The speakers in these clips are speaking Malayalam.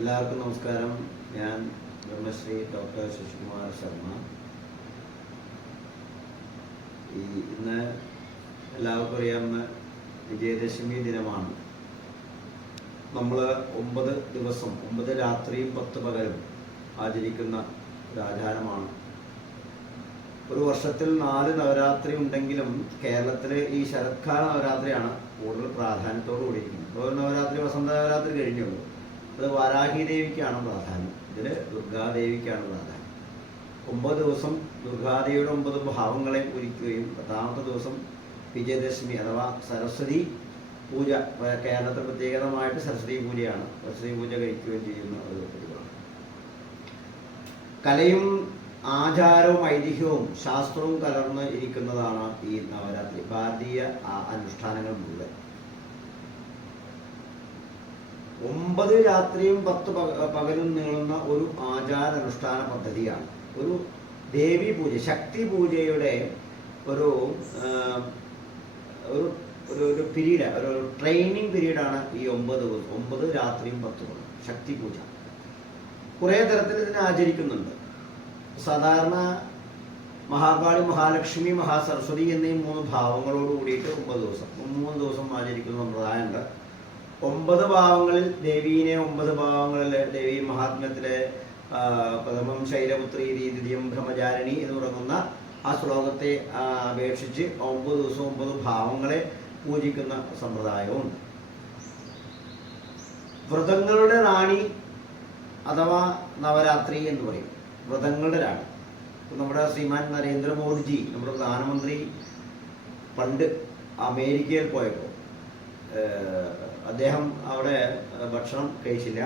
എല്ലാവർക്കും നമസ്കാരം. ഞാൻ ബ്രഹ്മശ്രീ ഡോക്ടർ ശശികുമാർ ശർമ്മ. ഇന്ന് എല്ലാവർക്കും അറിയാവുന്ന വിജയദശമി ദിനമാണ്. നമ്മൾ 9 ദിവസം 9 രാത്രിയും 10 പകലും ആചരിക്കുന്ന ഒരു ആചാരമാണ്. ഒരു വർഷത്തിൽ 4 നവരാത്രി ഉണ്ടെങ്കിലും കേരളത്തിൽ ഈ ശരത്കാല നവരാത്രിയാണ് കൂടുതൽ പ്രാധാന്യത്തോടു കൂടിയിരിക്കുന്നത്. ഒരു നവരാത്രി വസന്ത നവരാത്രി കഴിഞ്ഞുള്ളൂ. അത് വാരാഹി ദേവിക്കാണ് പ്രാധാന്യം, ഇതിൽ ദുർഗാദേവിക്കാണ് പ്രാധാന്യം. 9 ദിവസം ദുർഗാദേവിയുടെ 9 ഭാവങ്ങളെ പൂജിക്കുകയും 10ാമത്തെ ദിവസം വിജയദശമി അഥവാ സരസ്വതി പൂജ, കേരളത്തിൽ പ്രത്യേകമായിട്ട് സരസ്വതി പൂജയാണ്, സരസ്വതി പൂജ കഴിക്കുകയും ചെയ്യുന്ന ഒരു പരിപാടി. കലയും ആചാരവും ഐതിഹ്യവും ശാസ്ത്രവും കലർന്ന് ഇരിക്കുന്നതാണ് ഈ നവരാത്രി. ഭാരതീയ അനുഷ്ഠാനങ്ങൾ മുഴുവൻ 9 രാത്രിയും 10 പകലും നീളുന്ന ഒരു ആചാരാനുഷ്ഠാന പദ്ധതിയാണ്. ഒരു ദേവി പൂജ, ശക്തി പൂജയുടെ ഒരു ഒരു പീരീഡ്, ഒരു ട്രെയിനിങ് പീരീഡാണ് ഈ 9 ദിവസം 9 രാത്രിയും 10 പകലും ശക്തി പൂജ. കുറേ തരത്തിൽ ഇതിനെ ആചരിക്കുന്നുണ്ട്. സാധാരണ മഹാകാളി, മഹാലക്ഷ്മി, മഹാസരസ്വതി എന്നീ 3 ഭാവങ്ങളോട് കൂടിയിട്ട് 3 ദിവസം ആചരിക്കുന്ന സമ്പ്രദായമുണ്ട്. 9 ഭാവങ്ങളിൽ ദേവീനെ 9 ഭാവങ്ങളിൽ ദേവീ മഹാത്മ്യത്തിലെ പ്രഥമം ശൈലപുത്രി ദ്വിതീയം ബ്രഹ്മചാരിണി എന്ന് തുടങ്ങുന്ന ആ ശ്ലോകത്തെ അപേക്ഷിച്ച് 9 ദിവസവും 9 ഭാവങ്ങളെ പൂജിക്കുന്ന സമ്പ്രദായവും. വ്രതങ്ങളുടെ റാണി അഥവാ നവരാത്രി എന്ന് പറയും. വ്രതങ്ങളുടെ റാണി. നമ്മുടെ ശ്രീമാൻ നരേന്ദ്രമോദിജി, നമ്മുടെ പ്രധാനമന്ത്രി, പണ്ട് അമേരിക്കയിൽ പോയപ്പോൾ അദ്ദേഹം അവിടെ ഭക്ഷണം കഴിച്ചില്ല.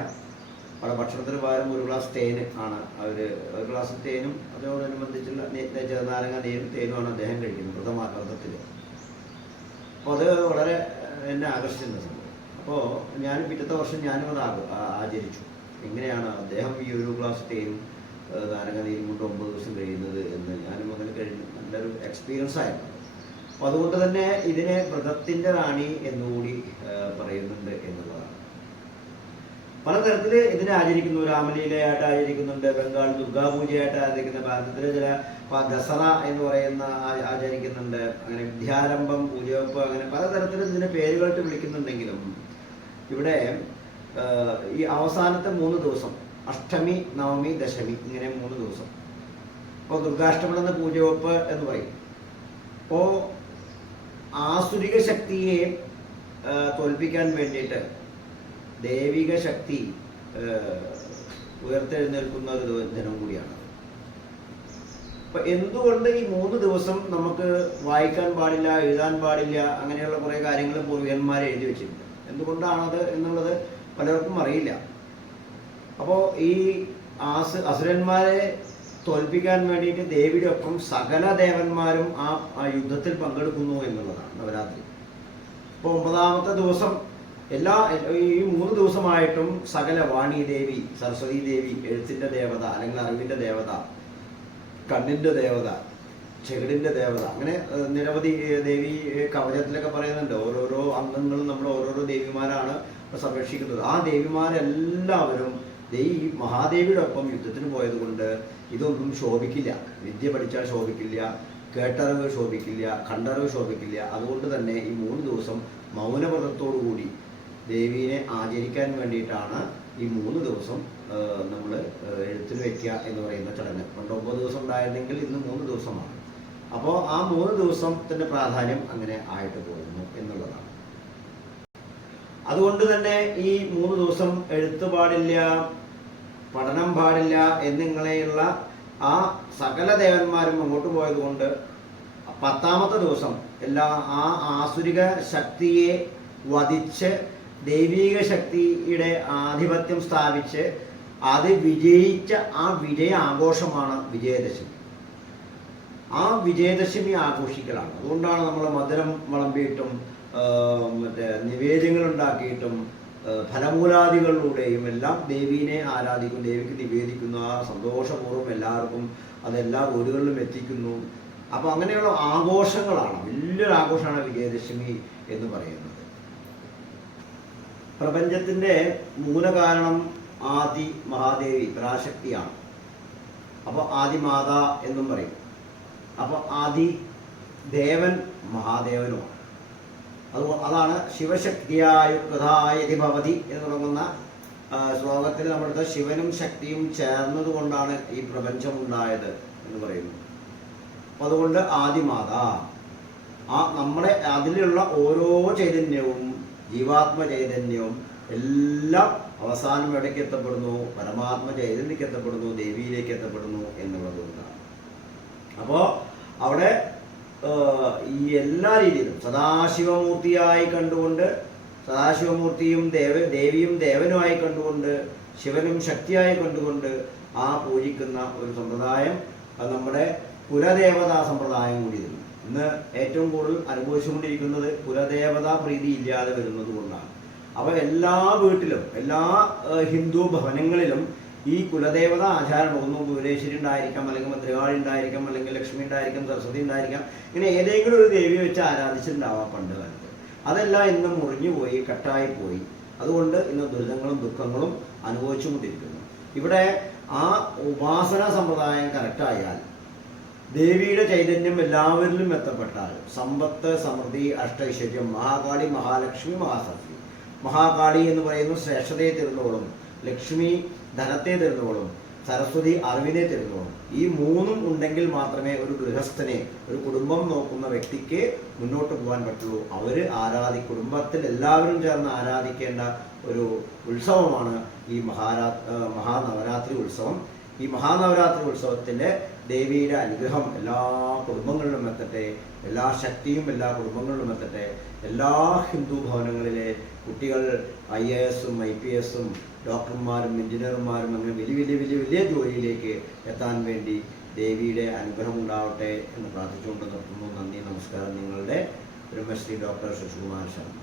അവിടെ ഭക്ഷണത്തിന് പകരം ഒരു ഗ്ലാസ് തേൻ ആണ് ഒരു ഗ്ലാസ് തേനും അതോടനുബന്ധിച്ചുള്ള ചെറുനാരങ്ങ നീരും തേനുമാണ് അദ്ദേഹം കഴിക്കുന്നത് വ്രതത്തിൽ. അപ്പോൾ അത് വളരെ എന്നെ ആകർഷിച്ചിരുന്ന സംഭവം. അപ്പോൾ ഞാൻ പിറ്റത്തെ വർഷം ഞാനും അത് ആചരിച്ചു. എങ്ങനെയാണ് അദ്ദേഹം ഈ ഒരു ഗ്ലാസ് തേനും നാരങ്ങ നീരും കൊണ്ട് 9 ദിവസം കഴിയുന്നത് എന്ന് ഞാനും അങ്ങനെ കഴിഞ്ഞു. നല്ലൊരു എക്സ്പീരിയൻസ് ആയിരുന്നു. അപ്പോൾ അതുകൊണ്ട് തന്നെ ഇതിനെ വ്രതത്തിൻ്റെ റാണി എന്നുകൂടി പറയുന്നുണ്ട് എന്നുള്ളതാണ്. പലതരത്തിൽ ഇതിനെ ആചരിക്കുന്നു. രാമലീലയായിട്ട് ആചരിക്കുന്നുണ്ട്, ബംഗാൾ ദുർഗാപൂജയായിട്ട് ആചരിക്കുന്ന, ഭാരതത്തിലെ ചില ദസറ എന്ന് പറയുന്ന ആചരിക്കുന്നുണ്ട്, അങ്ങനെ വിദ്യാരംഭം, പൂജവെപ്പ്, അങ്ങനെ പലതരത്തിൽ ഇതിനെ പേരുകളിട്ട് വിളിക്കുന്നുണ്ടെങ്കിലും ഇവിടെ ഈ അവസാനത്തെ 3 ദിവസം, അഷ്ടമി, നവമി, ദശമി, ഇങ്ങനെ 3 ദിവസം. അപ്പോൾ ദുർഗാഷ്ടമി എന്ന പൂജവെപ്പ് എന്ന് പറയും. അപ്പോൾ ആസുരിക ശക്തിയെ തോൽപ്പിക്കാൻ വേണ്ടിയിട്ട് ദൈവിക ശക്തി ഉയർത്തെഴുന്നേൽക്കുന്ന ഒരു ദിനം കൂടിയാണ്. അപ്പൊ എന്തുകൊണ്ട് ഈ 3 ദിവസം നമുക്ക് വായിക്കാൻ പാടില്ല, എഴുതാൻ പാടില്ല, അങ്ങനെയുള്ള കുറേ കാര്യങ്ങൾ പൂർവികന്മാർ എഴുതി വെച്ചിട്ടുണ്ട്. എന്തുകൊണ്ടാണത് എന്നുള്ളത് പലർക്കും അറിയില്ല. അപ്പോൾ ഈ അസുരന്മാരെ തോൽപ്പിക്കാൻ വേണ്ടിയിട്ട് ദേവിയുടെ ഒപ്പം സകല ദേവന്മാരും ആ യുദ്ധത്തിൽ പങ്കെടുക്കുന്നു എന്നുള്ളതാണ് നവരാത്രി. അപ്പോൾ 9ാമത്തെ ദിവസം ഈ 3 ദിവസമായിട്ടും സകല വാണി ദേവി, സരസ്വതി ദേവി, എഴുത്തിൻ്റെ ദേവത അല്ലെങ്കിൽ അറിവിൻ്റെ ദേവത, കണ്ണിൻ്റെ ദേവത, ചെകിടിൻ്റെ ദേവത, അങ്ങനെ നിരവധി ദേവി കവചത്തിലൊക്കെ പറയുന്നുണ്ട്. ഓരോരോ അംഗങ്ങളും നമ്മൾ ഓരോരോ ദേവിമാരാണ് സംരക്ഷിക്കുന്നത്. ആ ദേവിമാരെല്ലാവരും ഈ മഹാദേവിയുടെ ഒപ്പം യുദ്ധത്തിന് പോയത് കൊണ്ട് ഇതൊന്നും ശോഭിക്കില്ല. വിദ്യ പഠിച്ചാൽ ശോഭിക്കില്ല, കേട്ടറിവ് ശോഭിക്കില്ല, കണ്ടറിവ് ശോഭിക്കില്ല. അതുകൊണ്ട് തന്നെ ഈ 3 ദിവസം മൗനവ്രതത്തോടു കൂടി ദേവീനെ ആചരിക്കാൻ വേണ്ടിയിട്ടാണ് ഈ 3 ദിവസം നമ്മൾ എഴുത്തിന് വയ്ക്കുക എന്ന് പറയുന്ന ചടങ്ങ്. പണ്ട് 9 ദിവസം ഉണ്ടായിരുന്നെങ്കിൽ ഇന്ന് 3 ദിവസമാണ്. അപ്പോൾ ആ 3 ദിവസത്തിൻ്റെ പ്രാധാന്യം അങ്ങനെ ആയിട്ട് പോകുന്നു എന്നുള്ളതാണ്. അതുകൊണ്ട് തന്നെ ഈ 3 ദിവസം എഴുത്ത് പാടില്ല, പഠനം പാടില്ല എന്നിങ്ങനെയുള്ള ആ സകല ദേവന്മാരും അങ്ങോട്ട് പോയത് കൊണ്ട് 10ാമത്തെ ദിവസം ആ ആസുരിക ശക്തിയെ വധിച്ച് ദൈവിക ശക്തിയുടെ ആധിപത്യം സ്ഥാപിച്ച് അത് വിജയിച്ച ആ വിജയ ആഘോഷമാണ് വിജയദശമി. ആ വിജയദശമി ആഘോഷിക്കലാണ്. അതുകൊണ്ടാണ് നമ്മൾ മധുരം വിളമ്പിയിട്ടും നിവേദ്യങ്ങൾ ഉണ്ടാക്കിയിട്ടും ഫലമൂലാദികളിലൂടെയും എല്ലാം ദേവീനെ ആരാധിക്കും, ദേവിക്ക് നിവേദിക്കുന്നു. ആ സന്തോഷപൂർവ്വം എല്ലാവർക്കും അതെല്ലാ വീടുകളിലും എത്തിക്കുന്നു. അപ്പോൾ അങ്ങനെയുള്ള ആഘോഷങ്ങളാണ്, വലിയൊരു ആഘോഷമാണ് വിജയദശമി എന്ന് പറയുന്നത്. പ്രപഞ്ചത്തിൻ്റെ മൂലകാരണം ആദി മഹാദേവി പരാശക്തിയാണ്. അപ്പോൾ ആദിമാത എന്നും പറയും. അപ്പോൾ ആദി ദേവൻ മഹാദേവനുമാണ്. അതാണ് ശിവശക്തിയായുക്തായതി ഭവതി എന്ന് തുടങ്ങുന്ന ശ്ലോകത്തിൽ നമ്മുടെ ശിവനും ശക്തിയും ചേർന്നത് കൊണ്ടാണ് ഈ പ്രപഞ്ചം ഉണ്ടായത് എന്ന് പറയുന്നു. അപ്പം അതുകൊണ്ട് ആദിമാത, നമ്മുടെ അതിലുള്ള ഓരോ ചൈതന്യവും ജീവാത്മ ചൈതന്യവും എല്ലാം അവസാനം എവിടേക്ക് എത്തപ്പെടുന്നു? പരമാത്മ ചൈതന്യക്ക് എത്തപ്പെടുന്നു, ദേവിയിലേക്ക് എത്തപ്പെടുന്നു എന്നുള്ളത് കൊണ്ടാണ്. അപ്പോൾ അവിടെ ഈ എല്ലാ രീതിയിലും സദാശിവമൂർത്തിയായി കണ്ടുകൊണ്ട്, സദാശിവമൂർത്തിയും ദേവിയും ദേവനുമായി കണ്ടുകൊണ്ട്, ശിവനും ശക്തിയായി കണ്ടുകൊണ്ട് പൂജിക്കുന്ന ഒരു സമ്പ്രദായം നമ്മുടെ കുലദേവതാ സമ്പ്രദായം കൂടി ഇതിൽ ഇന്ന് ഏറ്റവും കൂടുതൽ അനുഭവിച്ചുകൊണ്ടിരിക്കുന്നത് കുലദേവതാ പ്രീതി ഇല്ലാതെ വരുന്നത് കൊണ്ടാണ്. അപ്പോൾ എല്ലാ വീട്ടിലും എല്ലാ ഹിന്ദു ഭവനങ്ങളിലും ഈ കുലദേവത ആചാരം ഒന്നും ഭുവനേശ്വരി ഉണ്ടായിരിക്കാം, അല്ലെങ്കിൽ ഭദ്രകാളി ഉണ്ടായിരിക്കാം, അല്ലെങ്കിൽ ലക്ഷ്മി ഉണ്ടായിരിക്കാം, സരസ്വതി ഉണ്ടായിരിക്കാം, ഇങ്ങനെ ഏതെങ്കിലും ഒരു ദേവിയെ വെച്ച് ആരാധിച്ചിട്ടുണ്ടാവാം പണ്ട് കാലത്ത്. അതെല്ലാം ഇന്ന് മുറിഞ്ഞു പോയി, കട്ടായി പോയി. അതുകൊണ്ട് ഇന്ന് ദുരിതങ്ങളും ദുഃഖങ്ങളും അനുഭവിച്ചുകൊണ്ടിരിക്കുന്നു. ഇവിടെ ആ ഉപാസനാ സമ്പ്രദായം കറക്റ്റായാൽ, ദേവിയുടെ ചൈതന്യം എല്ലാവരിലും എത്തപ്പെട്ടാൽ, സമ്പത്ത്, സമൃദ്ധി, അഷ്ടൈശ്വര്യം, മഹാകാളി, മഹാലക്ഷ്മി, മഹാസരസ്വതി. മഹാകാളി എന്ന് പറയുന്നത് ശ്രേഷ്ഠതയെ തരുന്നോളും, ലക്ഷ്മി ധനത്തെ തരുന്നോളും, സരസ്വതി അറിവിനെ തരുന്നോളും. ഈ മൂന്നും ഉണ്ടെങ്കിൽ മാത്രമേ ഒരു ഗൃഹസ്ഥനെ, ഒരു കുടുംബം നോക്കുന്ന വ്യക്തിക്ക് മുന്നോട്ട് പോകാൻ പറ്റുള്ളൂ. അവർ കുടുംബത്തിൽ എല്ലാവരും ചേർന്ന് ആരാധിക്കേണ്ട ഒരു ഉത്സവമാണ് ഈ മഹാനവരാത്രി ഉത്സവം. ഈ മഹാനവരാത്രി ഉത്സവത്തിൻ്റെ ദേവിയുടെ അനുഗ്രഹം എല്ലാ കുടുംബങ്ങളിലും എത്തട്ടെ, എല്ലാ ശക്തിയും എല്ലാ കുടുംബങ്ങളിലും എത്തട്ടെ. എല്ലാ ഹിന്ദു ഭവനങ്ങളിലെ കുട്ടികൾ IAS-ഉം IPS-ഉം ഡോക്ടർമാരും എഞ്ചിനീയർമാരും അങ്ങനെ വലിയ ജോലിയിലേക്ക് എത്താൻ വേണ്ടി ദേവിയുടെ അനുഗ്രഹം ഉണ്ടാവട്ടെ എന്ന് പ്രാർത്ഥിച്ചുകൊണ്ട് നിർത്തുന്നു. നന്ദി, നമസ്കാരം. നിങ്ങളുടെ ബ്രഹ്മശ്രീ ഡോക്ടർ ശശികുമാർ ശർമ്മ.